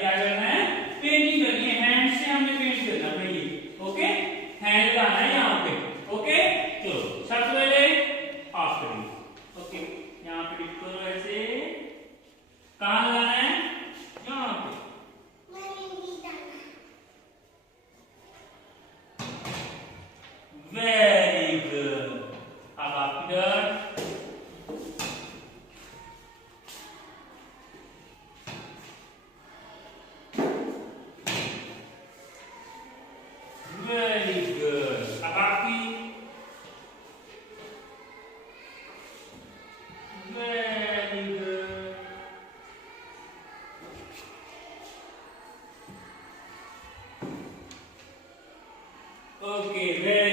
क्या करना है, पेंटिंग करनी है, हैंड से हमने पेंट करना है ये, ओके, हैंड लगाना है यहाँ पे, ओके। चलो सबसे पहले ऑफ करिए, ओके, यहाँ पे टिक करो ऐसे, कहाँ लगाना है, यहाँ पे, वेरी गुड। अब आप इधर वेरी गुड। अब आपकी वेरी गुड। ओके।